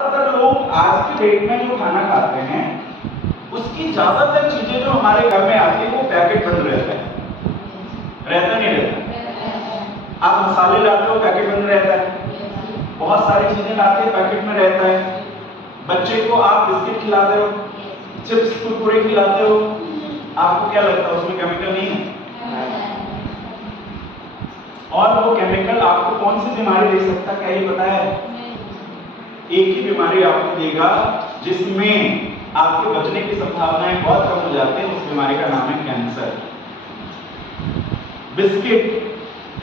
ज्यादातर लोग आज की डेट में जो खाना खाते हैं उसकी ज्यादातर चीजें जो हमारे घर में आती है वो पैकेट बंद रहता है, रहता नहीं रहता। आप मसाले लाते हो पैकेट बंद रहता है, बहुत सारी चीजें लाते हैं पैकेट में रहता है। बच्चे को आप बिस्किट खिलाते हो, चिप्स कुरकुरे खिलाते हो, आपको क्या लगता है उसमें केमिकल नहीं है? और वो केमिकल आपको कौन सी बीमारी दे सकता है, क्या ये पता है? एक ही बीमारी आपको देगा जिसमें आपके बचने की संभावनाएं बहुत कम हो जाती हैं। उस बीमारी का नाम है कैंसर। बिस्किट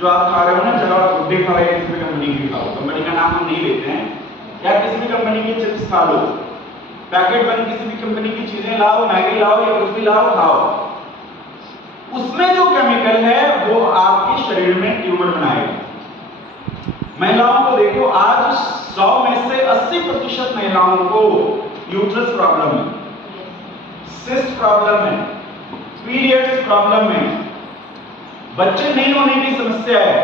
जो आप खा रहे हो ना, चलो आप गुड्डे खा रहे हैं, किसी भी कंपनी की खाओ, कंपनी का नाम हम नहीं लेते हैं, या किसी भी कंपनी की चिप्स खा लो, पैकेट बंद किसी भी कंपनी की चीजें लाओ, मैगी लाओ या कुछ भी लाओ खाओ, उसमें जो केमिकल है वो आपके शरीर में ट्यूमर बनाएगा। महिलाओं को देखो, आज 100 में से 80% महिलाओं को यूट्रस प्रॉब्लम है, सिस्ट प्रॉब्लम है, पीरियड्स प्रॉब्लम है, बच्चे नहीं होने की समस्या है।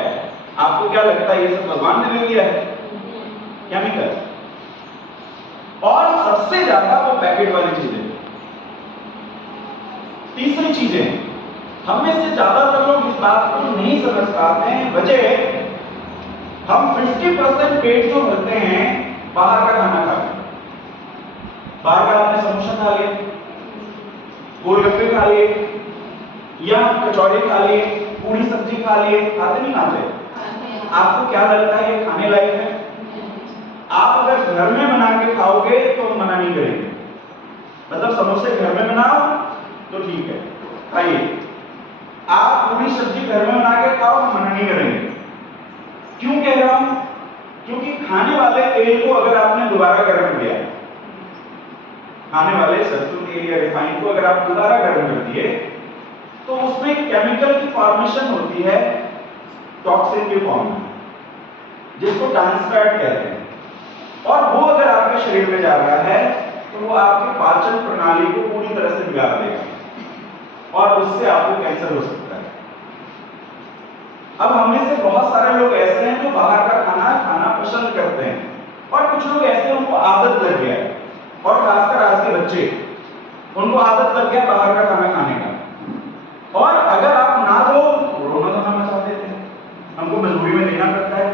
आपको क्या लगता है ये सब भगवान ने दे दिया है? केमिकल। और सबसे ज्यादा वो पैकेट वाली चीजें। तीसरी चीजें, हम में से ज्यादातर लोग इस बात को नहीं समझ पाते हैं। वजह, हम 50% पेट जो भरते हैं बाहर का खाना खा के। बाहर का आपने समोसा खा लिया, गोलगप्पे खा लिए, या कचौड़ी खा लिए, पूरी सब्जी खा लिए, खाते नहीं खाते? आपको क्या लगता है ये खाने लायक है? आप अगर घर में बना के खाओगे तो मना नहीं करेंगे, मतलब समोसे घर में बनाओ तो ठीक है खाइए, आप पूरी सब्जी घर में बना के खाओ तो मना नहीं करेंगे। क्यों कह रहा हूं? क्योंकि खाने वाले तेल को अगर आपने दोबारा गर्म किया, खाने वाले सरसों तेल या रिफाइन को अगर आप दोबारा गर्म कर दिए तो उसमें केमिकल की फॉर्मेशन होती है टॉक्सिन के फॉर्म में, जिसको ट्रांस फैट कहते हैं। और वो अगर आपके शरीर में जा रहा है तो वो आपके पाचन प्रणाली को पूरी तरह से बिगाड़ देगा और उससे आपको कैंसर हो सकता है। अब हमें से बहुत सारे लोग ऐसे हैं जो बाहर का खाना खाना पसंद करते हैं, और कुछ लोग ऐसे उनको आदत लग गया है, और खासकर आज के बच्चे, उनको आदत लग गया बाहर का खाना खाने का। और अगर आप ना दो तो रोना धोना मचा देते हैं, हमको मजबूरी में देना पड़ता है।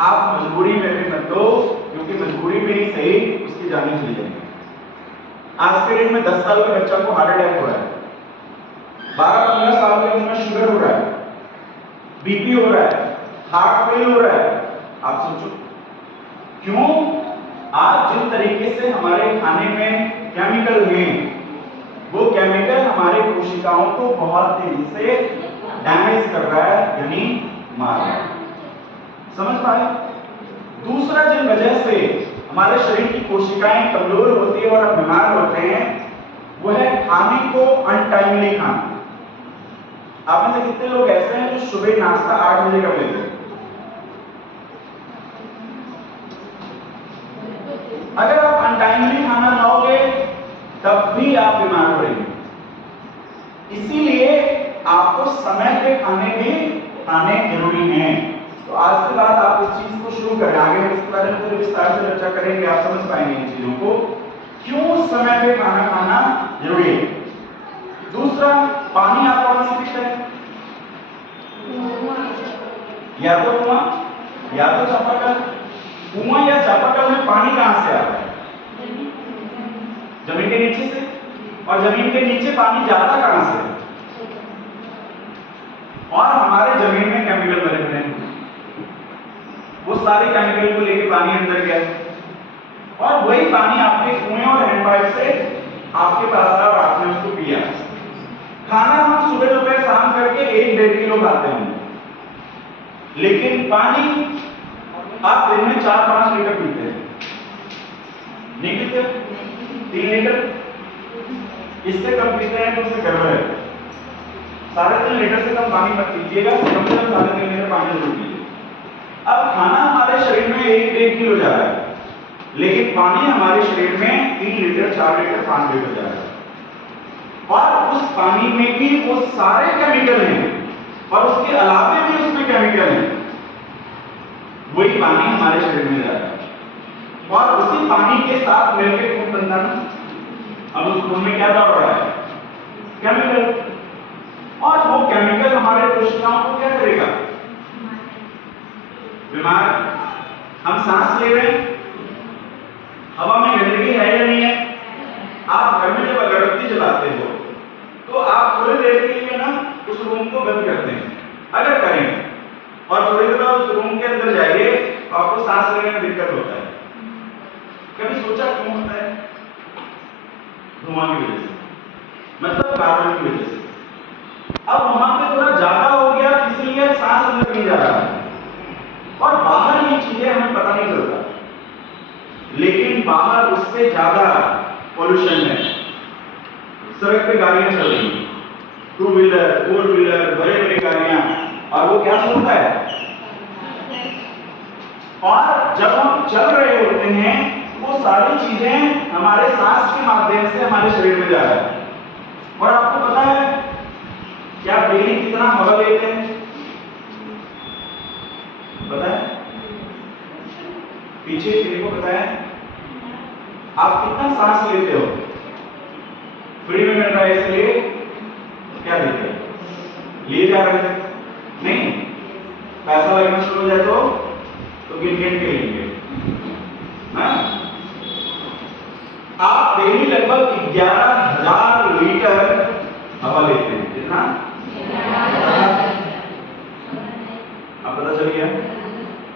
आप मजबूरी में भी मत दो, क्योंकि मजबूरी में ही सही उसकी जाने चली जाएगी। आज के डेट में 10 साल के बच्चा को हार्ट अटैक हो रहा है, 12-15 साल के उसमें शुगर हो रहा है, बीपी हो रहा है, हार्ट फेल हो रहा है। आप सोचो क्यों? आज जिन तरीके से हमारे खाने में केमिकल हैं, वो केमिकल हमारे कोशिकाओं को बहुत तेजी से डैमेज कर रहा है, यानी मार रहा है। समझ पाए? दूसरा जिन वजह से हमारे शरीर की कोशिकाएं कमजोर होती है और हम बीमार होते हैं, वो है खाने को अनटाइमली खाना। आप में से कितने लोग ऐसे हैं जो सुबह नाश्ता 8 बजे कर लेते हैं? अगर आप अनटाइमली खाना खाओगे तब भी आप बीमार पड़ेंगे। इसीलिए आपको समय पे खाने जरूरी हैं। तो आज के बाद आप इस चीज को शुरू करें, आगे हम इसके बारे में थोड़ी विस्तार से चर्चा करेंगे, आप समझ पाएंगे इन चीजों को, क्यों समय पे खाना खाना जरूरी है। दूसरा, पानी आप कौन सी पीते हैं? या तो कुआं या तो चापाकल। कुआं या चापाकल में पानी कहां से आता है? जमीन के नीचे से। और जमीन के नीचे पानी जाता कहां से? और हमारे जमीन में केमिकल भरे हुए हैं, वो सारे केमिकल को लेके पानी अंदर गया, और वही पानी आपके कुएं और हैंडपाइप से आपके पास आया और आपने उसको पिया। खाना हम सुबह दोपहर शाम करके 1-1.5 किलो खाते हैं, लेकिन पानी आप दिन में 4-5 लीटर पीते हैं, नहीं पीते? 3 लीटर, इससे कम पीते हैं तो उससे गड़बड़ है। 3.5 लीटर से कम पानी मत पीजिएगा, कम से कम 3.5 लीटर पानी जरूर पीजिए। अब खाना हमारे शरीर में 1-1.5 किलो जा रहा है, लेकिन पानी हमारे शरीर में 3 लीटर, 4 लीटर, 5 लीटर जा रहा है, और उस पानी में भी वो सारे केमिकल हैं, और उसके अलावे भी उसमें केमिकल हैं, वही पानी हमारे शरीर में जा रहा है। और उसी पानी के साथ मिलकर खून बनता है। अब उस खून में क्या दौड़ रहा है? केमिकल। और वो केमिकल हमारे कोशिकाओं को क्या करेगा? बीमार। हम सांस ले रहे हैं, हवा में गंदगी है या नहीं है? आप घर में जब अगरबत्ती जलाते हो तो आप थोड़ी देर के लिए ना उस रूम को बंद करते हैं, अगर करें, और थोड़ी देर बाद उस रूम के अंदर जाइए तो आपको सांस लेने में दिक्कत होता है। कभी सोचा क्यों होता है? धुआं की वजह से, मतलब कार्बन की वजह से। अब वहां पे थोड़ा ज्यादा हो गया, इसलिए सांस अंदर नहीं जा रहा है और बाहर ये चीजें हमें पता नहीं चलता, लेकिन बाहर उससे ज्यादा पोल्यूशन है। सड़क पे गाड़ियां चल रही, 2 व्हीलर 4 व्हीलर, बड़े बड़े गाड़ियां, और वो क्या छोड़ता है? और जब हम चल रहे होते हैं वो सारी चीजें हमारे सांस के माध्यम से हमारे शरीर में जा रहा है। और आपको पता है कि आप डेली कितना हवा लेते हैं? पता है? पीछे किसी को पता है? आप कितना सांस लेते हो? फ्री में मिल रहा है इसलिए क्या देते हैं? लिए जा रहे हैं? नहीं, पैसा लगना शुरू हो जाए तो गिन गिन के लेंगे। आप डेली लगभग 11,000 लीटर हवा लेते हैं। कितना? अब पता चल गया।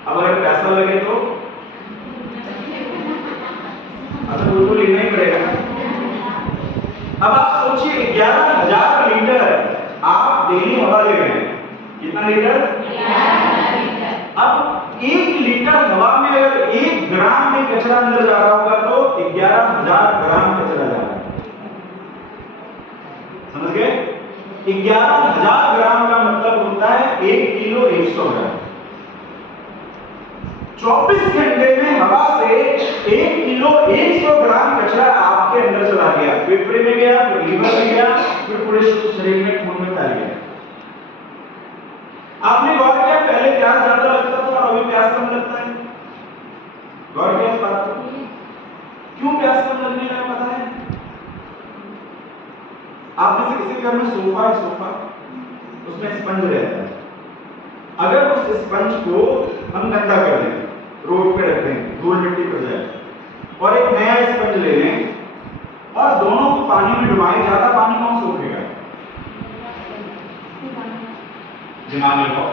अब अगर पैसा लगे तो तो लेना ही पड़ेगा ना। अब आप सोचिए 11,000 लीटर आप डेली हवा ले रहे हैं। कितना लीटर? 11,000 लीटर। अब 1 लीटर हवा में अगर 1 ग्राम में कचरा अंदर जा रहा होगा तो 11,000 ग्राम कचरा जा रहा है। समझ गए? 11,000 ग्राम का मतलब होता है 1 किलो 100 ग्राम। 24 घंटे में हवा से 1 किलो 100 ग्राम कचरा आपके अंदर चला गया, फेफड़े में गया, फिर लीवर में गया, फिर पूरे शरीर में खून में फैल गया। आपने गौर किया पहले प्यास ज्यादा लगता था और अभी प्यास कम लगता है? गौर किया इस बात को? क्यों प्यास कम लगने लगा पता है? आप में से किसी घर में सोफा उसमें स्पंज रहता है। अगर उस स्पंज को हम गंदा कर लें, रोड पे रख दें, धूल मिट्टी पड़ जाए, और एक नया स्पंज ले लें और दोनों को पानी में डुबाएं, ज्यादा पानी कौन सोखेगा? दिमाग लगाओ।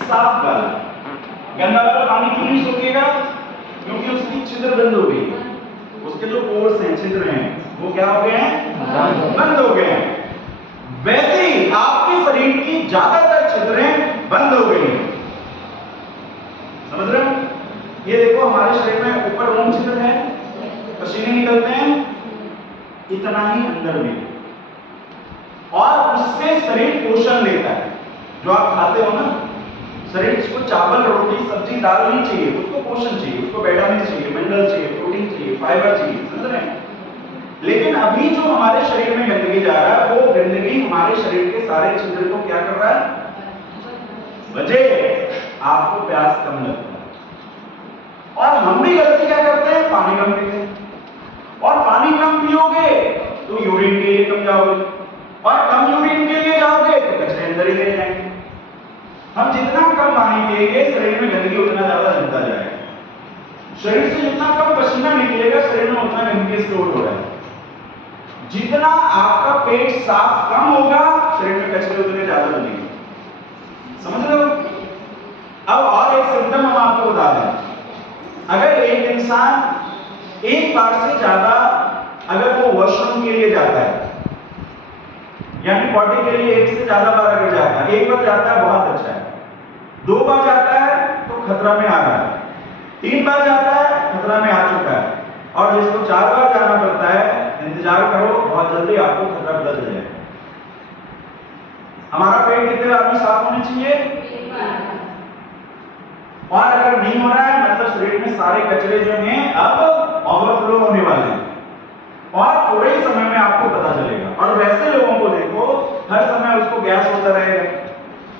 साफ वाला, गंदा वाला पानी क्यों नहीं सोखेगा? क्योंकि उसकी छिद्र बंद हो गई, उसके जो पोर्स हैं, छिद्र हैं, वो क्या हो गए हैं? बंद हो गए हैं। वैसे ही आपके शरीर की ज्यादातर छिद्रें बंद हो गई हैं। समझ रहे हो? ये देखो हमारे शरीर में ऊपर रोम छिद्र है, पसीने निकलते हैं, इतना ही अंदर में, और उससे शरीर पोषण लेता है। जो आप खाते हो ना, शरीर को चावल रोटी सब्जी दाल नहीं चाहिए, उसको पोषण चाहिए, उसको विटामिन चाहिए, मिनरल चाहिए, प्रोटीन चाहिए, फाइबर चाहिए। समझ रहे हैं? लेकिन अभी जो हमारे शरीर में गंदगी जा रहा है, वो गंदगी हमारे शरीर के सारे छिद्र को क्या कर रहा है? वजह आपको प्यास कम लगता है। और हम भी गलती क्या करते हैं? पानी कम पीते हैं, और पानी कम पियोगे तो यूरिन के लिए कम जाओगे, और कम यूरिन के लिए जाओगे तो कचरे अंदर ही ले जाएंगे। हम जितना कम पानी पिएंगे शरीर में गंदगी उतना ज्यादा जमता जाएगा। शरीर से जितना कम पसीना निकलेगा शरीर में उतना गंदगी स्टोर हो रहा है। जितना आपका पेट साफ कम होगा शरीर में कचरे उतने ज्यादा बनेंगे। समझ रहे हो? अब और एक सिम्टम हम आपको बता दें। अगर एक इंसान एक बार से ज्यादा अगर वो वॉशरूम के लिए जाता है, यानी पॉटी के लिए एक से ज्यादा बार अगर जाता है, एक बार जाता है बहुत अच्छा है, 2 बार जाता है तो खतरा में आ रहा है, 3 बार जाता है खतरा में आ चुका है, और जिसको 4 बार जाना पड़ता है इंतजार करो, बहुत जल्दी आपको खतरा पता चल जाएगा। हमारा पेट कितने बार में साफ होना चाहिए? 1 बार। और अगर नहीं हो रहा है मतलब शरीर में सारे कचरे जो हैं अब ओवरफ्लो होने वाले हैं, और थोड़े ही समय में आपको पता चलेगा। और वैसे लोगों को देखो हर समय उसको गैस होता रहेगा,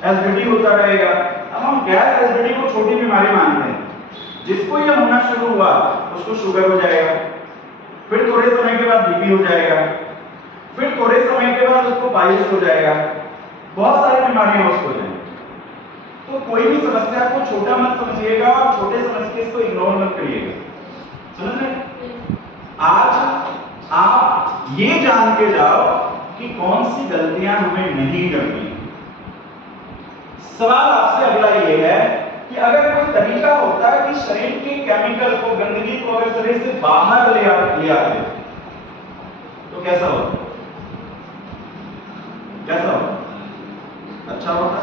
एसिडिटी होता रहेगा, अब हम गैस एसिडिटी को छोटी बीमारी मानते हैं। जिसको ये होना शुरू हुआ उसको शुगर हो जाएगा, फिर थोड़े समय के बाद बीपी हो जाएगा, फिर थोड़े समय के बाद उसको पाइल्स हो जाएगा, बहुत सारी बीमारियां उसको हो जाएंगी। तो कोई भी समस्या को छोटा मत समझिएगा और छोटे समझ के इसको इग्नोर मत करिएगा, समझ रहे? आज आप ये जान के जाओ कि कौन सी गलतियां हमें नहीं करनी। सवाल आपसे अगला ये है कि अगर कोई तरीका होता है कि शरीर के केमिकल को, गंदगी को अगर शरीर से बाहर ले आते तो कैसा होता? कैसा होता? अच्छा होता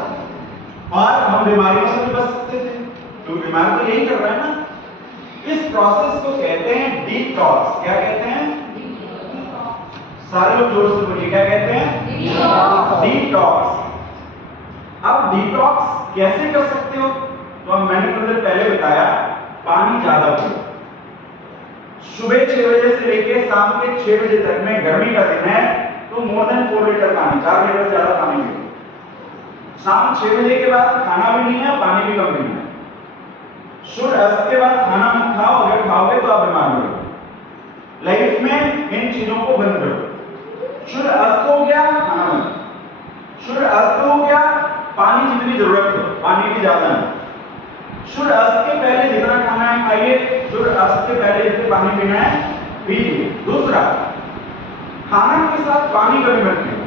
और हम बीमारियों से भी बच सकते थे, क्योंकि बीमार तो यही कर रहा है ना। इस प्रोसेस को कहते हैं डिटॉक्स। क्या कहते हैं? सारे लोग जोर से बोलिए, क्या कहते हैं? डिटॉक्स। अब डिटॉक्स कैसे कर सकते हो? तो मैंने थोड़ी देर पहले बताया, पानी ज्यादा पियो। सुबह 6 बजे से लेकर शाम के 6 बजे तक में, गर्मी का दिन है तो मोर देन 4 लीटर पानी, 4 लीटर से ज्यादा पानी पियो। शाम 6 बजे के बाद खाना भी नहीं है, पानी भी कम नहीं है। सूर्य अस्त के बाद खाना मत खाओ, अगर खाओगे तो आप बीमार होगे। लाइफ में इन चीजों को बंद करो। सूर्य अस्त हो गया, खाना बंद। सूर्य अस्त हो गया, पानी जितनी जरूरत हो, पानी भी ज्यादा नहीं। सूर्य अस्त के पहले जितना खाना है खाइए, सूर्य अस्त के पहले जितने पानी पीना है पीजिए। दूसरा, खाना के साथ पानी कभी मत पियो।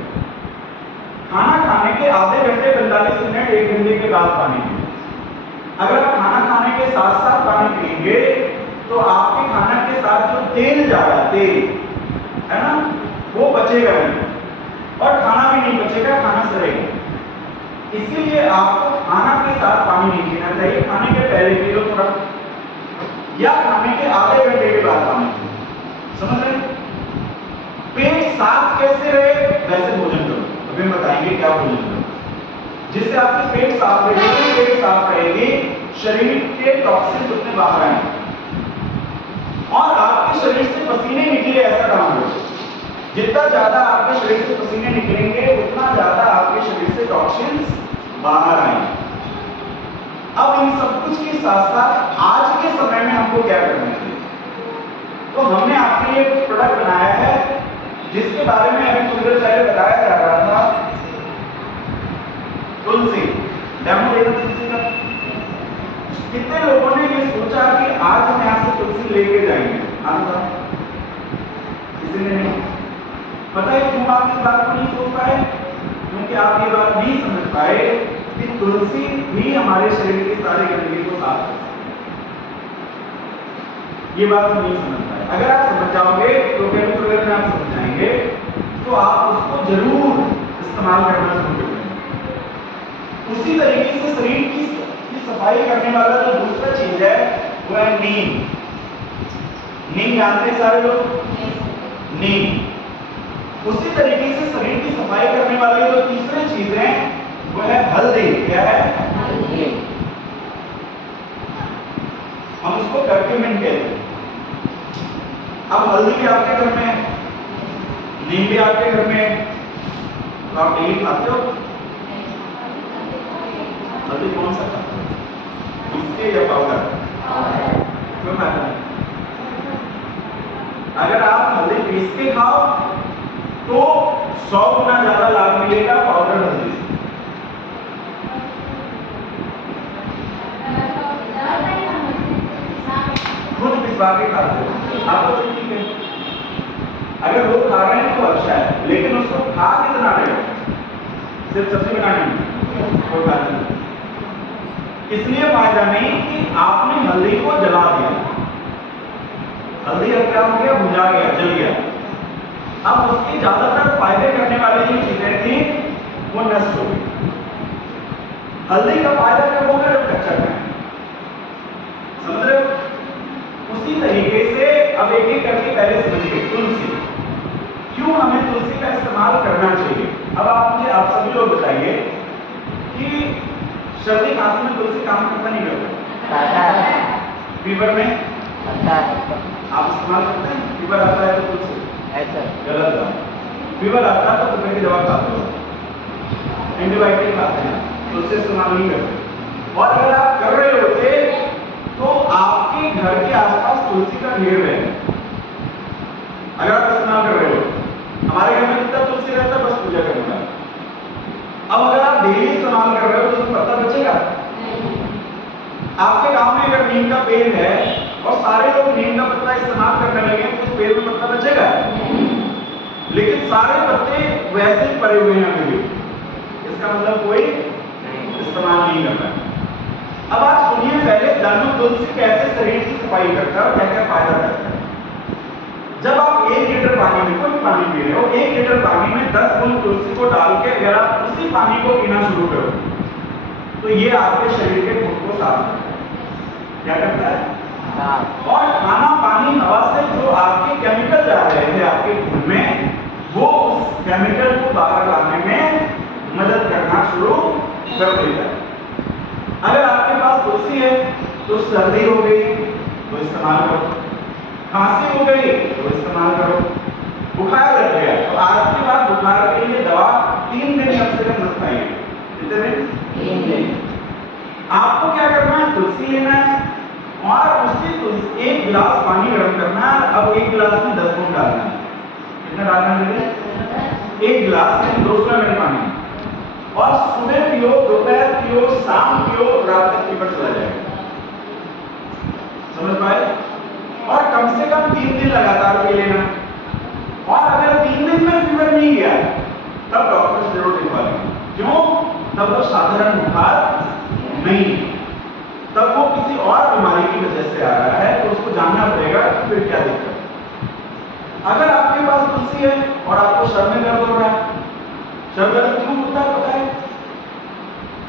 खाना खाने के आधे घंटे, 45 मिनट, 1 घंटे के बाद पानी पिए। अगर आप खाना खाने के साथ साथ पानी पिएंगे तो आपके खाना के साथ जो तेल जा रहा है, तेल है ना, वो बचेगा नहीं और खाना भी नहीं बचेगा, खाना सड़ेगा। इसीलिए आपको खाना के साथ पानी नहीं पीना चाहिए। खाने के पहले पी लो थोड़ा, या खाने के आधे घंटे के बाद पानी पी। समझ रहे? पेट साफ कैसे रहे वैसे भोजन करो। अभी बताएंगे क्या भोजन करो जिससे आपके पेट साफ रहेगी। पेट साफ रहेगी, शरीर के टॉक्सिन उतने बाहर आएंगे और आपके शरीर से पसीने निकले, ऐसा काम करो। जितना ज्यादा आपके शरीर से पसीने निकलेंगे उतना ज्यादा आपके शरीर से टॉक्सिन्स बाहर आएंगे। अब इन सब कुछ के साथ साथ आज के समय में हमको क्या करना चाहिए? तो हमने आपके लिए एक प्रोडक्ट बनाया है जिसके बारे में अभी थोड़ी देर पहले बताया जा रहा था। तुलसी, डेमो देखो तुलसी का। कितने लोगों ने ये सोचा कि आज हम यहाँ से तुलसी लेके जाएंगे? किसी ने नहीं। पता है क्यों आप इस बात को नहीं सोच पाए? क्योंकि आप ये बात नहीं समझ पाए कि तुलसी भी हमारे शरीर की सारी गंदगी को साफ कर सकती है। ये बात नहीं समझ पाए। अगर आप समझ जाओगे तो फिर थोड़ी देर में आप समझ जाएंगे, तो आप उसको जरूर इस्तेमाल करना शुरू कर देंगे। उसी तरीके से शरीर की सफाई करने वाला जो दूसरा चीज है वो है नीम। नीम जानते हैं सारे लोग? नीम। उसी तरीके से शरीर की सफाई करने वाली जो तीसरी चीज है वो है हल्दी। क्या है? हल्दी। हम उसको कर्क्यूमिन कहते हैं। अब हल्दी भी आपके घर में है, नीम भी आपके घर में है, तो आप डेली खाते हो? हल्दी कौन सा खाते हो? पीसके या पाउडर? क्यों खाते हैं? अगर आप हल्दी पीस के खाओ तो 100 गुना ज्यादा लाभ मिलेगा पाउडर हल्दी से। खुद पिसवा के खाते हो आप तो ठीक है। अगर लोग खा रहे हैं तो अच्छा है, लेकिन उसको खा कितना रहे हो? सिर्फ सब्जी बनाने में कोई फायदा नहीं। इसलिए फायदा नहीं कि आपने हल्दी को जला दिया। हल्दी अब क्या हो गया? भुजा गया, जल गया। अब उसकी ज्यादातर फायदे करने वाली जो चीजें थी वो नष्ट हो गई। हल्दी का फायदा कब होगा? जब कच्चा खाएं। समझ रहे हो? उसी तरीके से अब एक एक करके पहले समझिए। तुलसी, क्यों हमें तुलसी का इस्तेमाल करना चाहिए? अब आप सभी लोग बताइए कि सर्दी खांसी में तुलसी काम करता नहीं करता? फीवर में आप इस्तेमाल करते हैं? फीवर आता है तो तुलसी? गलत बात। फीवर आता है तो तुलसी की दवा खाते हो, एंटीबायोटिक खाते हैं, तुलसी इस्तेमाल नहीं करते। और अगर आप कर रहे होते तो आपके घर के आसपास तुलसी का ढेर है। अगर आप इस्तेमाल कर रहे हो, हमारे घर में कितना तुलसी रहता है बस पूजा करने का। अब अगर आप डेली इस्तेमाल कर रहे हो तो उसमें पत्ता बचेगा? आपके गांव में अगर नीम का पेड़ है और सारे लोग नीम का पत्ता इस्तेमाल करने लगे तो उस पेड़ में पत्ता बचेगा? लेकिन सारे पत्ते वैसे ही पड़े हुए हैं अभी भी, इसका मतलब कोई इस्तेमाल नहीं कर रहा है। अब आप सुनिए, पहले जानो तुलसी कैसे शरीर की सफाई करता है और क्या क्या फायदा करता है। जब आप 1 लीटर पानी में, कोई पानी पी रहे हो, 1 लीटर पानी में 10 बूंद तुलसी को डाल के अगर आप उसी पानी को पीना शुरू करो तो ये आपके शरीर के खून को साफ करता है। क्या करता है? और खाना, पानी, हवा से जो आपके केमिकल जा रहे थे आपके खून में, वो उस केमिकल को बाहर लाने में मदद करना शुरू कर देता है। अगर आपके पास तुलसी है तो सर्दी हो गई तो इस्तेमाल करो, खांसी हो गई तो इस्तेमाल करो, बुखार लग गया तो आज के बाद बुखार के लिए दवा 3 दिन कम से कम मत खाइए। कितने दिन? 3 दिन। आपको क्या करना है? तुलसी लेना है और उसी तुलसी 1 गिलास पानी गर्म करना है। अब 1 गिलास में 10 बूंद डालना है। कितना डालना है? 1 गिलास में 200 ml पानी। और सुबह पियो, दोपहर पियो, शाम पियो, रात तक फीवर चला जाएगा। समझ पाए? और कम से कम 3 दिन लगातार पी लेना। और अगर 3 दिन में फीवर नहीं गया तब डॉक्टर से जरूर दिखवा लेना। क्यों? तब वो साधारण बुखार नहीं, तब वो किसी और बीमारी की वजह से आ रहा है, तो उसको जानना पड़ेगा कि फिर क्या दिक्कत है। अगर आपके पास तुलसी है और आपको सर में दर्द हो रहा है, सर दर्द क्यों होता है पता है?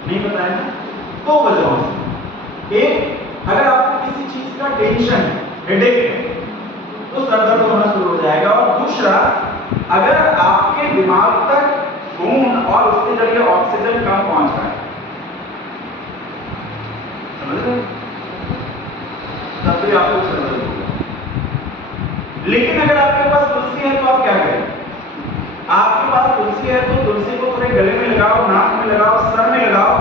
नहीं पता है ना? 2 वजहों से। एक, अगर आपको किसी चीज का टेंशन है, हेडेक है, तो सर दर्द होना शुरू हो जाएगा। और दूसरा, अगर आपके दिमाग तक खून और उसके जरिए ऑक्सीजन कम पहुंच रहा है, समझ रहे? तब भी आपको सर दर्द होगा। लेकिन अगर आपके पास तुलसी है तो आप क्या करें? आपके पास तुलसी है तो तुलसी को पूरे गले में लगाओ, नाक में लगाओ, सर में लगाओ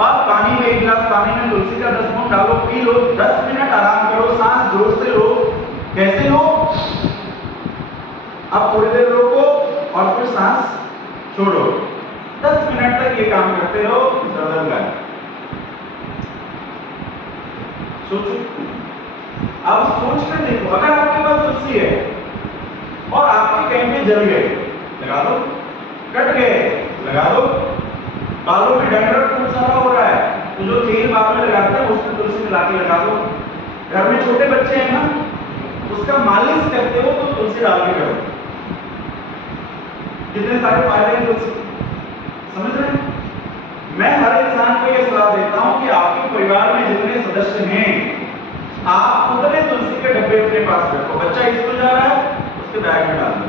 और पानी में 1 गिलास पानी में तुलसी का 10 बूंद डालो, पी लो, 10 मिनट आराम करो, सांस जोर से लो। कैसे लो? अब थोड़ी देर रोको और फिर सांस छोड़ो, 10 मिनट तक ये काम करते रहो, दर्द गायब। सोचो, अब सोच कर देखो, अगर आपके पास तुलसी है और आपके कैंपे जल गए, लगा दो। कट गए, लगा दो। बालों में डैंड्रफ खूब सारा हो रहा है तो जो तेल बाल में लगाते हैं उसमें तुलसी मिला के लगा दो। घर में छोटे बच्चे हैं ना, उसका मालिश करते हो तो तुलसी डाल के करो। कितने सारे फायदे हैं तुलसी, समझ रहे हैं? मैं हर इंसान को यह सलाह देता हूं कि आपके परिवार में जितने सदस्य हैं, आप उतने तुलसी के डब्बे अपने पास रखो। बच्चा स्कूल जा रहा है, उसके बैग में डाल दो।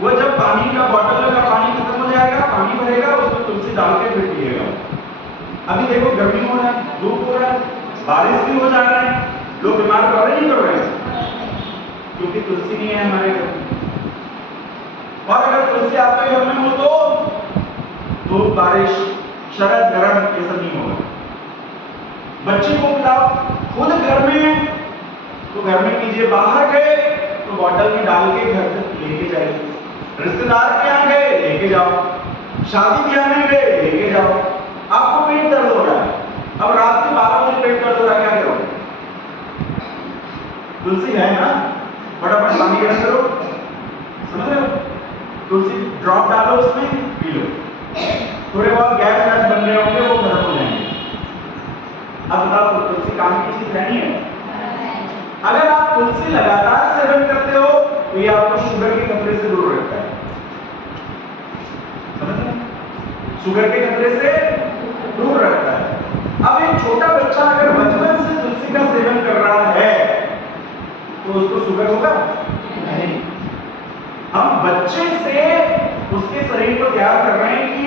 वो जब पानी का बॉटल का पानी खत्म हो जाएगा, पानी भरेगा, उसमें तुलसी डाल के फिर पिएगा। अभी देखो गर्मी हो रहा है, धूप हो रहा है, बारिश भी हो जा रहा है, लोग बीमार पड़ रहे नहीं पड़ रहे हैं क्योंकि तुलसी नहीं है हमारे घर में। और अगर तुलसी आपके घर में हो तो धूप, बारिश, शरद, गर्म ये सब नहीं होगा। बच्चे को पिलाओ, खुद घर में तो घर में कीजिए, बाहर गए तो बॉटल में डाल के घर से लेके जाइए, रिश्तेदार के यहाँ गए लेके जाओ, शादी ब्याह में गए लेके जाओ। आपको पेट दर्द हो रहा है, अब रात के 12 बजे पेट दर्द हो रहा है, क्या करो? तुलसी है ना, फटाफट पानी गर्म करो, समझ रहे हो? तुलसी ड्रॉप डालो उसमें, पी लो। थोड़े बहुत गैस वैस बन गए होंगे, वो खत्म हो जाएंगे। अब बताओ, तुलसी काम की चीज रहनी है? अगर आप तुलसी लगातार सेवन करते हो तो ये आपको शुगर के खतरे से दूर रखता है। समझ रहे? शुगर के खतरे से दूर रखता है। अब एक छोटा बच्चा अगर बचपन से तुलसी का सेवन कर रहा है तो उसको शुगर होगा? नहीं। हम बच्चे से उसके शरीर को तैयार कर रहे हैं कि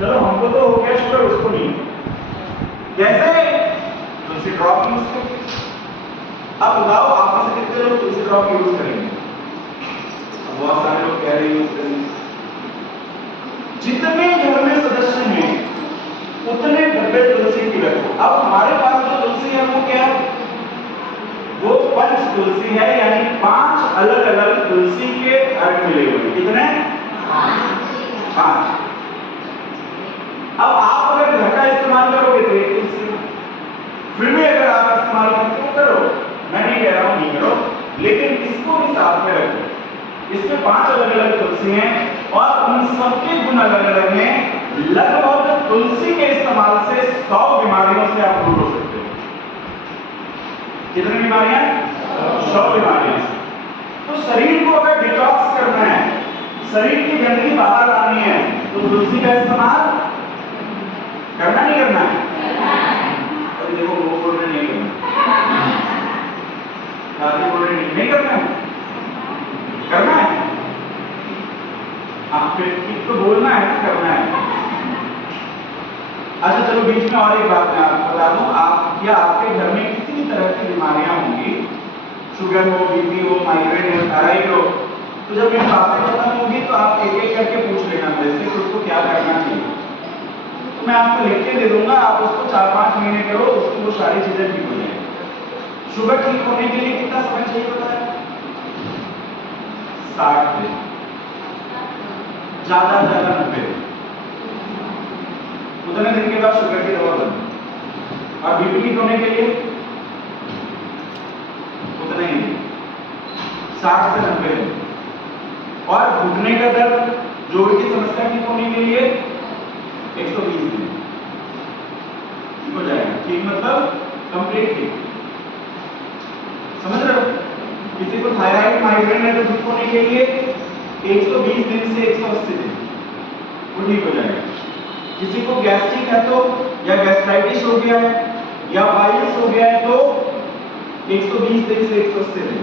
चलो हमको तो हो गया शुगर, उसको नहीं। कैसे? तुलसी ड्रॉप यूज करके। अब बताओ, आप में से कितने लोग तुलसी ड्रॉप यूज करेंगे? बहुत सारे लोग कह रहे यूज करेंगे। जितने घर में सदस्य हैं उतने डब्बे तुलसी की रखो। अब हमारे पास जो तुलसी है वो क्या है? वो पंच तुलसी है, यानी 5 अलग अलग तुलसी के अर्घ मिले हुए। कितने? 5। अब आप अगर घर का इस्तेमाल करोगे तो एक तुलसी, फिर भी अगर आप इस्तेमाल करते हो करो, मैं नहीं कह रहा हूं नहीं करो, लेकिन इसको भी साथ में रखो। इसमें 5 अलग अलग तुलसी हैं और उन सबके गुण अलग अलग हैं। लगभग तुलसी के इस्तेमाल से 100 बीमारियों से आप दूर हो सकते हो। कितनी बीमारियां? 100 बीमारियां। तो शरीर को अगर डिटॉक्स करना है, शरीर की गंदगी बाहर लानी है, तो तुलसी का इस्तेमाल करना नहीं करना है? अरे देखो वो बोल रहे नहीं करना, दादी बोल रहे नहीं करना है, करना है। हाँ, फिर तो बोलना है ना, करना है। अच्छा चलो, बीच में और एक बात मैं आपको बता दूं, आप क्या आपके घर में किसी भी तरह की बीमारियां होंगी, शुगर हो, बीपी हो, माइग्रेन हो, थायराइड हो, तो जब ये बातें खत्म होगी तो आप एक एक करके पूछ लेना मेरे से कि उसको क्या करना चाहिए। तो मैं आपको लिख के दे दूंगा, आप उसको 4-5 महीने करो, उसकी वो सारी चीजें ठीक हो जाएंगी। शुगर ठीक होने के लिए कितना समय चाहिए पता है? 60 दिन, ज्यादा से ज्यादा 90 दिन। उतने दिन के बाद शुगर की दवा बंद। और बीपी ठीक होने के लिए उतना ही 60 से 90 दिन। और घुटने का दर्द, जोड़ की समस्या ठीक होने के लिए 120 दिन ठीक हो जाएगा। ठीक मतलब कंप्लीट ठीक। समझ रहे हो? किसी को थायराइड, माइग्रेन है तो ठीक होने के लिए 120 दिन से 180 दिन वो ठीक हो जाएगा। किसी को गैस्ट्रिक है तो, या गैस्ट्राइटिस हो गया है, या पाइल्स हो गया है तो 120 दिन से 180 दिन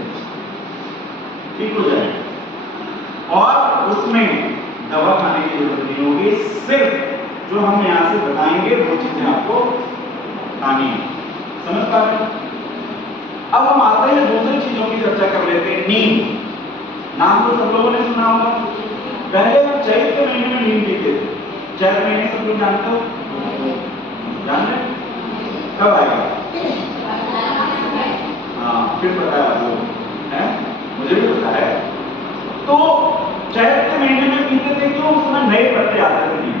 ठीक हो जाएगा। और उसमें दवा खाने की जरूरत नहीं होगी, सिर्फ जो हम यहाँ से बताएंगे वो चीजें आपको खानी है। समझ पा रहे हैं? अब हम आते हैं दूसरी चीजों की चर्चा कर लेते हैं। नीम, नाम तो सब लोगों ने सुना होगा। पहले हम चैत्र महीने में नीम पीते थे। चैत्र महीने सब लोग जानते हो? जानते हैं? कब आएगा? हाँ, फिर पता है आपको, है? मुझे भी पता है। तो चैत्र महीने में पीते थे, क्यों? उस समय नए पत्ते आते थे नीम,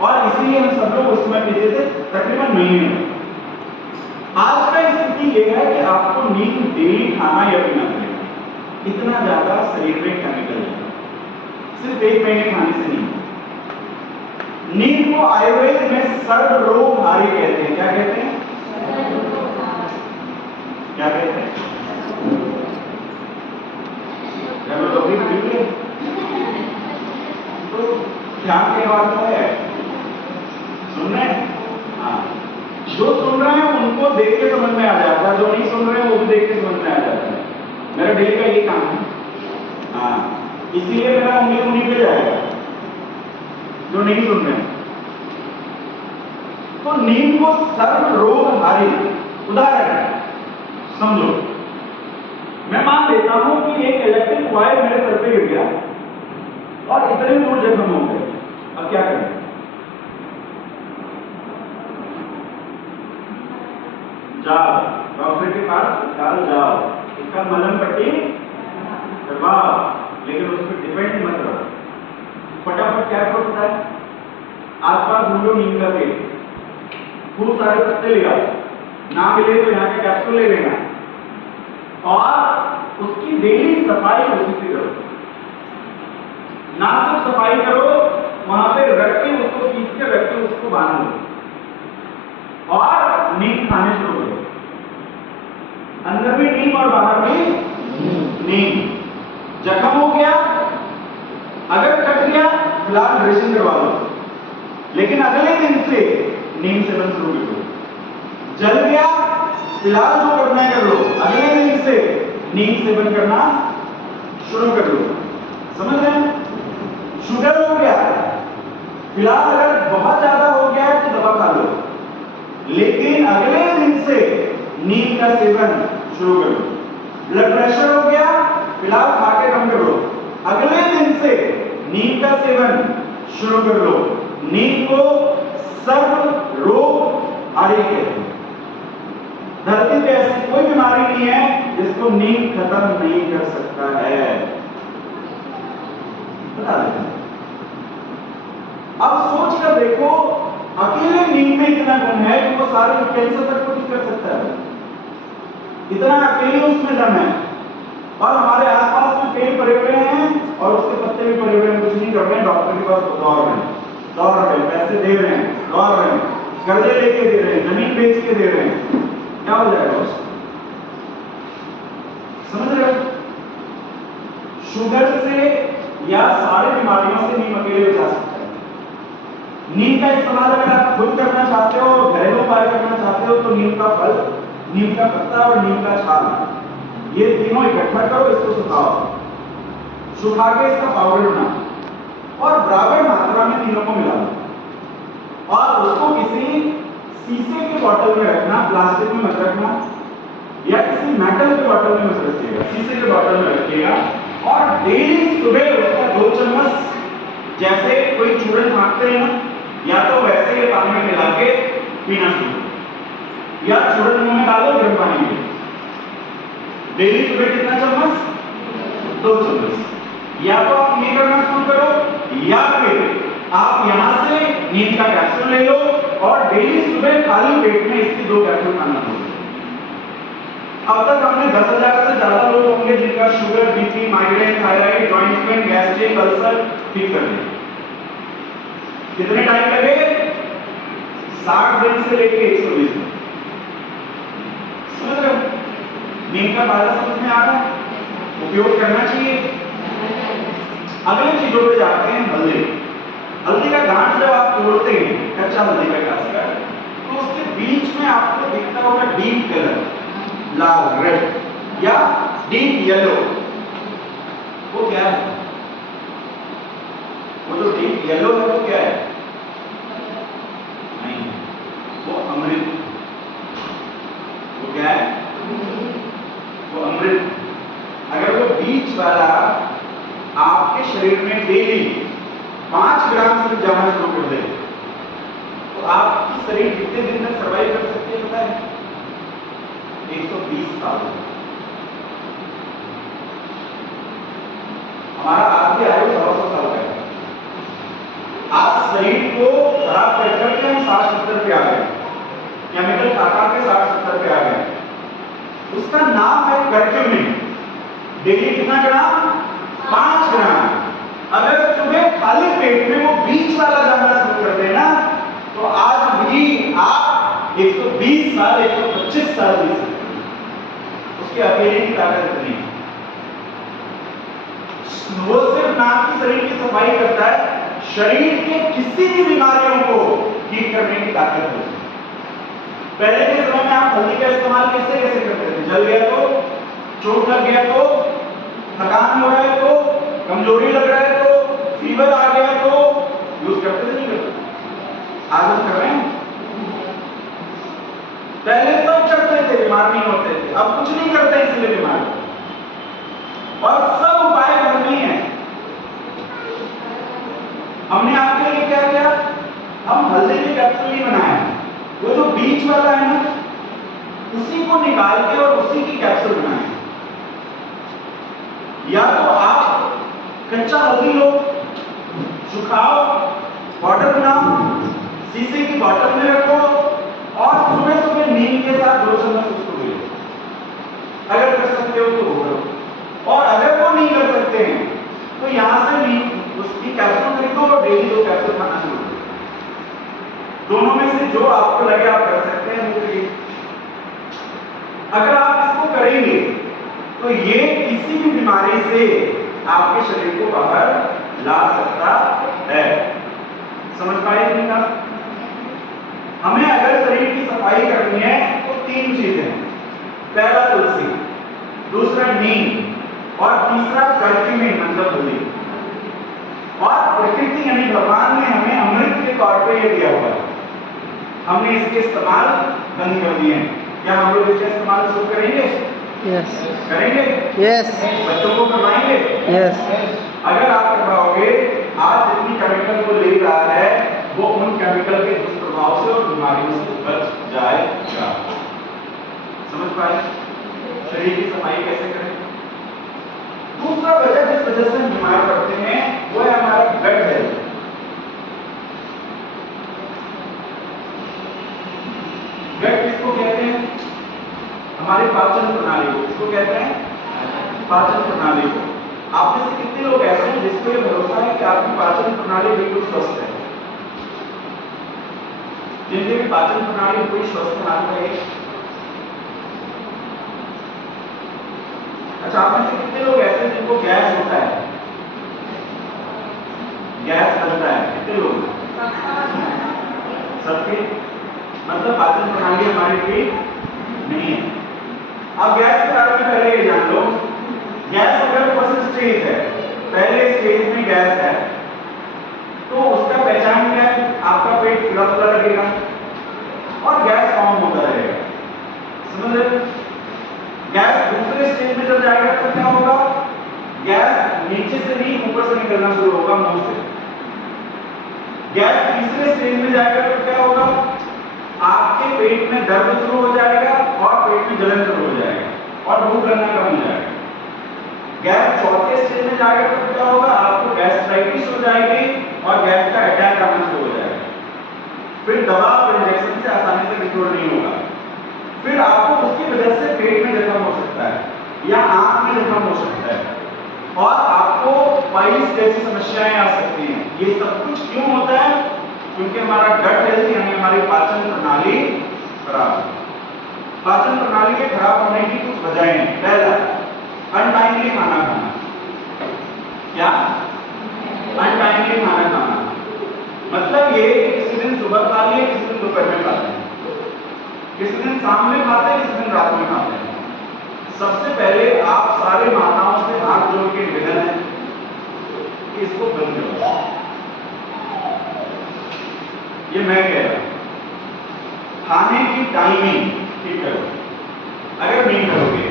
और इसीलिए हम सब लोग उस समय पीते थे, तकरीबन महीने में। आज का स्थिति यह है कि आपको नीम डेली खाना या पीना पड़ेगा, इतना ज्यादा शरीर में केमिकल है। सिर्फ 1 महीने खाने से नहीं। नीम को आयुर्वेद में सर्वरोगहारी कहते हैं। क्या कहते हैं? क्या कहते हैं? तो ध्यान के बात है, सुन रहे हैं? हाँ, जो सुन रहे हैं उनको देख के समझ में आ जाता है, जो नहीं सुन रहे हैं वो भी देख के समझ में आ जाता है। मेरा डेली का ये काम है। हाँ, इसलिए मेरा उंगली उन्हीं पे जाएगा जो नहीं सुन रहे हैं। तो नीम को सर्वरोगहारी, उदाहरण समझो, मैं मान लेता हूं कि एक इलेक्ट्रिक वायर मेरे सर पे गिर गया और इतने दूर जख्म हो गए। अब क्या करें? जाओ डॉक्टर के पास, कल जाओ, इसका मलहम पट्टी करवाओ, लेकिन उस पर डिपेंड मत रहो। फटाफट क्या होता है? आसपास ढूंढो नीम का पेड़, खूब सारे पत्ते ले आओ, ना मिले तो यहाँ के कैप्सूल ले लेना, और उसकी डेली सफाई उसी से करो। ना सिर्फ सफाई करो, वहां पे रख के उसको पीस के रख के उसको बांध दो और नीम खाने शुरू करो। अंदर भी नीम और बाहर भी नीम। जख्म हो गया, अगर कट गया फिलहाल ड्रेसिंग करवा लो, लेकिन अगले दिन से नीम सेवन शुरू कर दो। जल गया, फिलहाल जो करना है कर लो, अगले दिन से नीम सेवन करना शुरू कर लो। समझ रहे हैं? शुगर हो गया, फिलहाल अगर बहुत ज्यादा हो गया है तो दवा खा लो, लेकिन अगले दिन से नीम का सेवन शुरू कर लो। ब्लड प्रेशर हो गया, फिलहाल खा के कम कर लो, अगले दिन से नीम का सेवन शुरू कर लो। नीम को सर्व रोग आड़ी कहते हैं। धरती पे ऐसी कोई बीमारी नहीं है जिसको नींद खत्म नहीं कर सकता है, बता देते हैं। अब सोच कर देखो, अकेले नींद में इतना गुण है कि वो सारे कैंसर तक को ठीक कर सकता है, इतना अकेले उसमें दम है। और हमारे आसपास में पेड़ पड़े हुए हैं और उसके पत्ते भी पड़े हुए हैं, कुछ नहीं कर रहे हैं, डॉक्टर के पास दौड़ रहे हैं, पैसे दे रहे हैं, दौड़ रहे हैं, कर्जे लेके दे रहे हैं, जमीन बेच के दे रहे हैं, क्या हो जाएगा उसको? समझ रहे हो? शुगर से या सारी बीमारियों से नीम अकेले बचा सकता है। नीम का इस्तेमाल अगर आप खुद करना चाहते हो, घरेलू उपाय करना चाहते हो, तो नीम का फल, नीम का पत्ता और नीम का छाल, ये तीनों इकट्ठा करो, इसको सुखाओ, सुखा के इसका पाउडर बनाओ और बराबर मात्रा में तीनों को मिला दो और उसको किसी शीशे के बॉटल में रखना, प्लास्टिक में मत रखना, या किसी मेटल के बॉटल में मत रखिएगा, शीशे के बॉटल में रखिएगा और डेली सुबह उसका 2 चम्मच, जैसे कोई चूरन खाते हैं ना, या तो वैसे ही पानी में मिला के पीना शुरू, या चूरन मुंह में डालो गर्म पानी में, डेली सुबह कितना चम्मच? 2 चम्मच। या तो आप ये करना शुरू करो, या फिर आप यहां से नींद का कैप्सूल ले लो और डेली सुबह खाली पेट में इसकी 2 कैप्सूल खाना शुरू। अब तक हमने 10,000 से ज्यादा लोग होंगे जिनका sugar, BP, migraine, thyroid, joint pain, gastric ulcer ठीक कर दिया। कितने टाइम लगे? 60 दिन से लेके 120 दिन। समझ रहे हो? नींद का फायदा समझ में आ रहा है? उपयोग करना चाहिए। अगली चीजों पे जाते हैं। हल्दी। हल्दी का गांठ जब आप तोड़ते हैं, कच्चा हल्दी का घास का, तो उसके बीच में आपको दिखता होगा डीप कलर, लाल, रेड या डीप येलो। वो क्या है? वो जो डीप येलो है वो क्या है? नहीं, वो अमृत। वो क्या है? वो अमृत। अगर वो बीच वाला आपके शरीर में डेली 5 ग्राम से जाना शुरू कर दे, तो आपकी शरीर कितने दिन तक सर्वाइव कर सकती है? पता है? 120 साल। हमारा आज की आयु 100 साल का है। आज शरीर को खराब कर करके हम 60-70 पे आ गए, केमिकल खा के 60-70 पे आ गए। उसका नाम है कर्क्यूमिन। डेली कितना ग्राम? 5 ग्राम। अगर सुबह खाली पेट में वो बीच वाला जाना शुरू कर देना, तो आज भी आप 120 साल, 125 साल जी सकते हैं। उसके अकेले की ताकत इतनी है। वो सिर्फ नाक की शरीर की सफाई करता है, शरीर के किसी भी बीमारियों को ठीक करने की ताकत है। पहले के समय में आप हल्दी का इस्तेमाल कैसे कैसे करते थे? जल गया तो, चोट लग गया तो, थकान हो रहा है तो, कमजोरी लग रहा है तो, फीवर आ गया तो यूज करते थे, नहीं करते? आज हम कर रहे हैं। पहले सब करते थे, बीमार नहीं होते थे। अब कुछ नहीं करते इसलिए बीमार, और सब उपाय घर में ही है। हमने आपके लिए क्या किया? हम हल्दी के कैप्सूल ही बनाए हैं। वो जो बीच वाला है ना, उसी को निकाल के और उसी की कैप्सूल बनाए। या तो आप कच्चा हल्दी लो, सुखाओ, पाउडर बनाओ, शीशे की बोतल में रखो और सुबह सुबह नीम के साथ 2 चम्मच उसको ले लो। अगर कर सकते हो तो वो करो, और अगर वो नहीं कर सकते हैं तो यहां से नीम उसकी कैप्सूल खरीदो और डेली 2 कैप्सूल खाना शुरू करो। दोनों में से जो आपको लगे आप कर सकते हैं वो करिए। अगर आप इसको करेंगे तो ये किसी भी बीमारी से आपके शरीर को बाहर ला सकता है। समझ पाए नहीं ना? हमें अगर शरीर की सफाई करनी है तो 3 चीजें हैं। पहला तुलसी, दूसरा नीम और तीसरा कर्क्यूमिन मतलब हल्दी। और प्रकृति यानी भगवान ने हमें अमृत के तौर पे ये दिया हुआ है। हमने इसके इस्तेमाल बंद कर दिए हैं। क्या हम लोग इसका इस्तेमाल शुरू करेंगे? यस। करेंगे? यस। बच्चों को करवाएंगे? यस। अगर आप करवाओगे, आज जितनी केमिकल को ले रहा है वो उन केमिकल के दुष्प्रभाव दबाव से और बीमारियों से बच जाएगा। समझ पाए? शरीर की सफाई कैसे करें? दूसरा वजह जिस वजह से हम बीमार पड़ते हैं वो है हमारा गट हेल्थ। गट किसको कहते हैं? हमारी पाचन प्रणाली को। किसको कहते हैं? पाचन प्रणाली को। आप में से कितने लोग ऐसे हैं जिसको ये भरोसा है कि आपकी पाचन प्रणाली बिल्कुल स्वस्थ है? जिनकी भी पाचन प्रणाली पूरी स्वस्थ हाथ है। अच्छा, आप में से कितने लोग ऐसे हैं जिनको गैस होता है? गैस बनता है? कितने लोग? सबके? मतलब पाचन प्रणाली हमारी ठीक नहीं है। अब गैस के बारे में पहले ये जान लो, गैस अगर फर्स्ट स्टेज है, पहले स्टेज में गैस है, तो उसका पहचान क्या है? आपका पेट फुला फुला लगेगा और गैस फॉर्म होता रहेगा। समझ रहे? गैस दूसरे स्टेज में जब जाएगा तो क्या होगा? गैस नीचे से नहीं ऊपर से निकलना शुरू होगा, मुंह से। गैस तीसरे स्टेज में जाएगा तो क्या होगा? आपके पेट में दर्द शुरू हो जाएगा और पेट में जलन शुरू हो जाएगा और भूख लगना कम हो जाएगा। गैस चौथे स्टेज में जाएगा तो क्या होगा? आपको गैस्ट्राइटिस हो जाएगी और गैस का अटैक आना शुरू हो जाएगा। फिर दवा और इंजेक्शन से आसानी से कंट्रोल नहीं होगा। फिर आपको उसकी वजह से पेट में जख्म हो सकता है या आंख में जख्म हो सकता है और आपको पाइल्स जैसी समस्याएं आ सकती हैं। ये सब कुछ क्यों होता है? क्योंकि हमारा गट हेल्थ यानी हमारी पाचन प्रणाली खराब है। पाचन प्रणाली के खराब होने की कुछ वजहें हैं। पहला, अनटाइमली खाना खाना। क्या? अनटाइमली खाना खाना मतलब ये कि किसी दिन सुबह खा लिया, किसी दिन दोपहर में खाते हैं, किसी दिन शाम में खाते हैं, किसी दिन रात में खाते हैं। सबसे पहले आप सारे माताओं से हाथ जोड़ के निवेदन है कि इसको बंद करो। ये मैं कह रहा हूं, खाने की टाइमिंग ठीक करो। अगर नहीं करोगे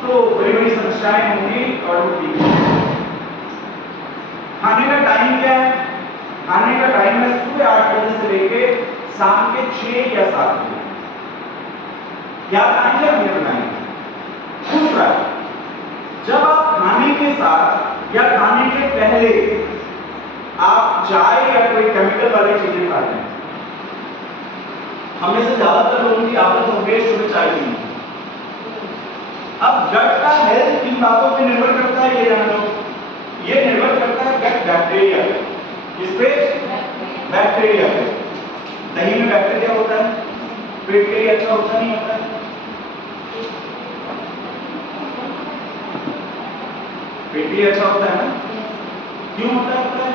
तो बड़ी बड़ी समस्याएं होंगी और वो ठीक नहीं। खाने का टाइम क्या है? खाने का टाइम है सुबह 8 बजे से लेके शाम के 6 या 7 बजे। क्या टाइम है? ये बताएंगे। दूसरा, जब आप खाने के साथ या खाने के पहले आप चाय या कोई केमिकल वाली चीजें खाते हैं, हमें से ज्यादातर लोगों की आदत हो गई सुबह चाय पीने। अब गट का हेल्थ किन बातों पे निर्भर करता है ये जान लो। ये निर्भर करता है गट बैक्टीरिया पे। किस पे? बैक्टीरिया पे। दही में बैक्टीरिया होता है, पेट के लिए अच्छा होता नहीं होता है? पेट के लिए अच्छा होता है ना? क्यों होता है?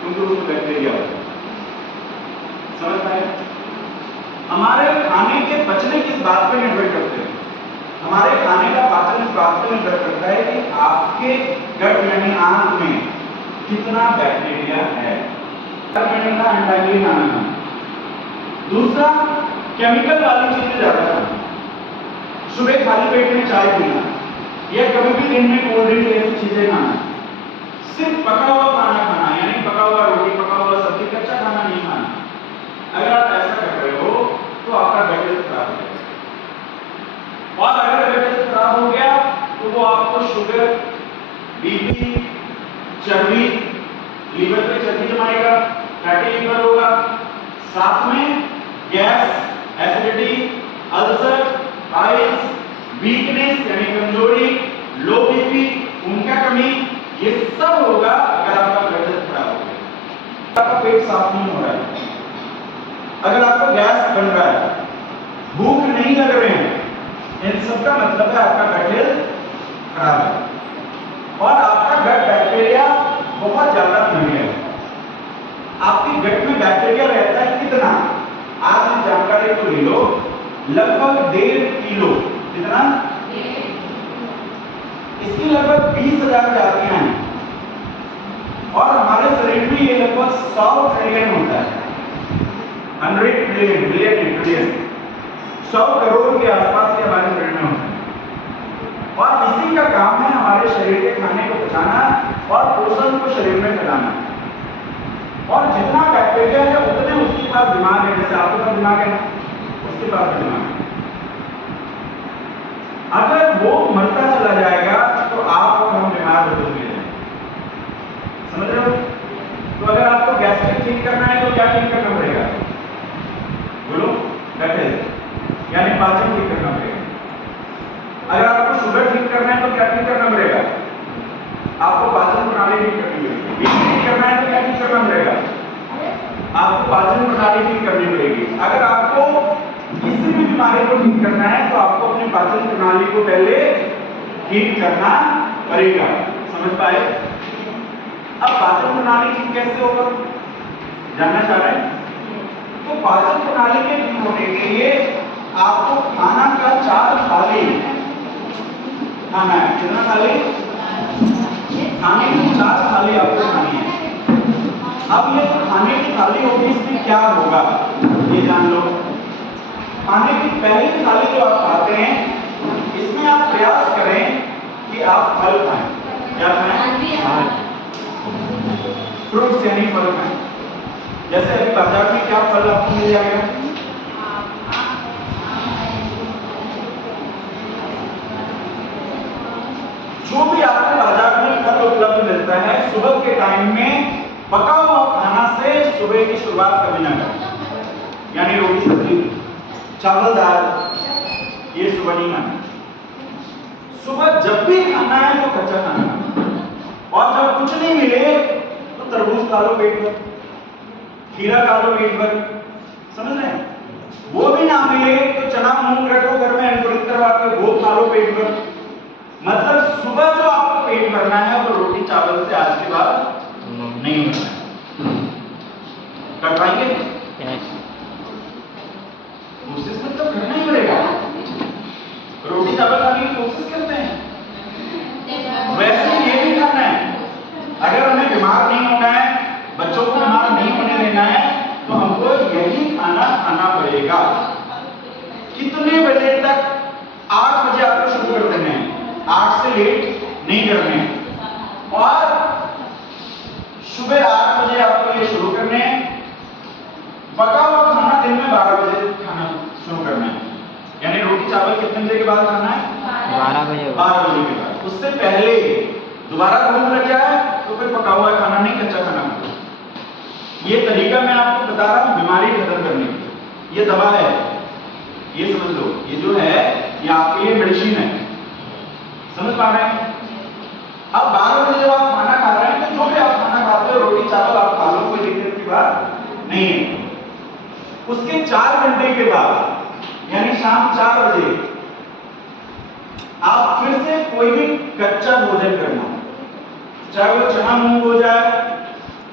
क्योंकि उसमें बैक्टीरिया होता है। समझ पाए? हमारे खाने के पचने किस बात पर निर्भर करते हैं? हमारे खाने का पाचन इस बात पर निर्भर करता है कि आपके गट यानी आंत में कितना बैक्टीरिया है। अनटाइमली खाना। दूसरा, केमिकल वाली चीजें ज्यादा खाना। सुबह खाली पेट में चाय पीना या कभी भी दिन में कोल्ड ड्रिंक जैसी चीजें खाना। सिर्फ पका हुआ खाना खाना यानी पका हुआ रोटी, पका हुआ सब्जी, कच्चा खाना नहीं खाना। अगर आप ऐसा कर रहे हो तो आपका गट हेल्थ खराब हो जाएगा। और अगर गट हेल्थ खराब हो गया तो वो आपको शुगर, बीपी, चर्बी, लीवर पे चर्बी जमाएगा, फैटी लीवर होगा, साथ में gas, acidity, ulcer, piles, weakness यानी कमजोरी, लो बीपी, खून का कमी, ये सब होगा अगर आपका गट हेल्थ खराब हो गया। आपका पेट साफ नहीं हो रहा है, अगर आपको गैस बन रहा है, भूख नहीं लग रहे हैं, इन सब का मतलब है आपका गट हेल्थ खराब है और आपका गट बैक्टीरिया बहुत ज्यादा कम है। आपके गट में बैक्टीरिया रहता है कितना? आप इस जानकारी को ले लो, लगभग 1.5 किलो। कितना? इसकी लगभग 20,000 जातियां हैं और हमारे शरीर में ये लगभग 100 ट्रिलियन होता है। 100 ट्रिलियन, ट्रिलियन 100 करोड़ के आसपास के हमारे शरीर में होता है और इसी का काम है हमारे शरीर के खाने को पचाना और पोषण को शरीर में फैलाना। और जितना बैक्टीरिया है उतने उसकी जिसके पास दिमाग है, जैसे आपके पास दिमाग है ना, उसके पास भी दिमाग है, अगर वो मरता चला जाएगा तो आप और हम बीमार होते हुए जाएंगे। समझ रहे हो? तो अगर आपको गैस्ट्रिक ठीक करना है तो क्या ठीक करना पड़ेगा? बोलो, बैठे, यानी पाचन ठीक करना पड़ेगा। अगर आपको शुगर ठीक करना है तो क्या ठीक करना पड़ेगा? आपको पाचन प्रणाली ठीक करनी पड़ेगी। बीपी ठीक करना है तो क्या ठीक करना पड़ेगा? आपको पाचन प्रणाली ठीक करनी पड़ेगी। अगर आपको किसी भी बीमारी को ठीक करना है तो आपको अपनी पाचन प्रणाली को पहले ठीक करना पड़ेगा। समझ पाए? अब पाचन प्रणाली ठीक कैसे होगा, जानना चाह रहे हैं? तो पाचन प्रणाली के ठीक होने के लिए आपको खाना का 4 थाली खाना है। कितना थाली? खाने की 4 थाली आपको खानी है। अब ये खाने की थाली होगी, इसमें क्या होगा ये जान लो। खाने की पहली थाली जो आप खाते हैं, इसमें आप प्रयास करें कि आप फल खाएं। क्या खाएं? फ्रूट्स यानी फल खाएं। जैसे अभी बाजार में क्या फल आपको मिल जाएगा? जो भी आपको बाजार में फल उपलब्ध मिलता है, सुबह के टाइम में पका हुआ खाना से सुबह की शुरुआत कभी ना करें। यानी रोटी सब्जी, चावल दाल, ये सुबह नहीं खाना। सुबह जब भी खाना है तो कच्चा खाना है। और जब कुछ नहीं मिले तो तरबूज खा लो पेट भर, खीरा खा लो पेट भर। समझ रहे हैं? वो भी ना मिले तो चना मूंग रखो घर में, अंकुरित करवा के वो खा लो पेट भर। मतलब सुबह जो आपको पेट भरना है वो रोटी चावल से आज के बाद नहीं भरना है। कर पाएंगे? कोशिश मतलब करना ही पड़ेगा। रोटी चावल खाने की कोशिश करते हैं, वैसे ये भी खाना है। अगर हमें बीमार नहीं होना है, बच्चों को बीमार नहीं होने देना है, तो हमको यही खाना खाना पड़ेगा। कितने बजे तक? 8 बजे आपको शुरू कर देना है, 8 से लेट नहीं करने हैं। और सुबह 8 बजे आपको ये शुरू करने हैं। पका हुआ खाना दिन में 12 बजे खाना शुरू करना है। यानी रोटी चावल कितने बजे के बाद खाना है? 12 बजे के बाद। उससे पहले दोबारा भूख लग जाए तो फिर पका हुआ खाना नहीं, कच्चा खाना खाओ। ये तरीका मैं आपको बता रहा हूँ बीमारी खत्म करने की। ये दवा है, ये समझ लो। ये जो है ये आपके लिए मेडिसिन है। समझ पा रहे हैं? अब 12 बजे जब आप खाना खा रहे हैं तो जो भी आप खाना खाते हो, रोटी चावल आप खा लो, कोई दिक्कत की बात नहीं है। उसके 4 घंटे के बाद यानी शाम 4 बजे आप फिर से कोई भी कच्चा भोजन करना, चाहे वो चना मूंग हो जाए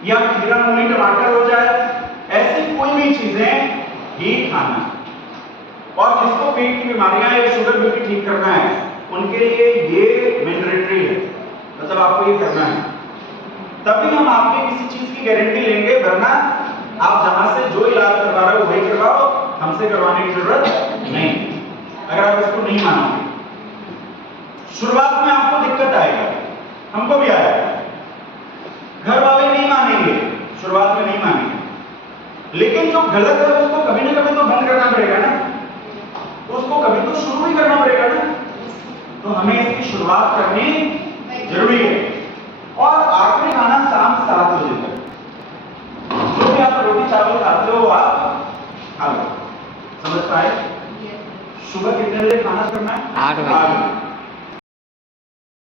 या खीरा मूली टमाटर हो जाए, ऐसी कोई भी चीजें ही खाना। और जिसको पेट की बीमारियां या शुगर बीपी ठीक करना है, उनके लिए ये मैंडेटरी है, मतलब आपको ये करना है। तभी हम आपके किसी चीज की गारंटी लेंगे, वरना आप जहां से जो इलाज करवा रहे हो वही करवाओ, हमसे करवाने की जरूरत नहीं। अगर आप इसको नहीं मानोगे, शुरुआत में आपको दिक्कत आएगा, हमको भी आएगा, घर वाले नहीं मानेंगे, शुरुआत में नहीं मानेंगे, लेकिन जो गलत है उसको कभी ना कभी तो बंद करना पड़ेगा ना, तो उसको कभी तो शुरू ही करना पड़ेगा ना। तो हमें इसकी शुरुआत करनी जरूरी है। और आखिरी खाना शाम 7 बजे तक। जो भी आप रोटी चावल खाते हो आप खा लो। समझ पाए? सुबह कितने बजे खाना करना है? 8 बजे।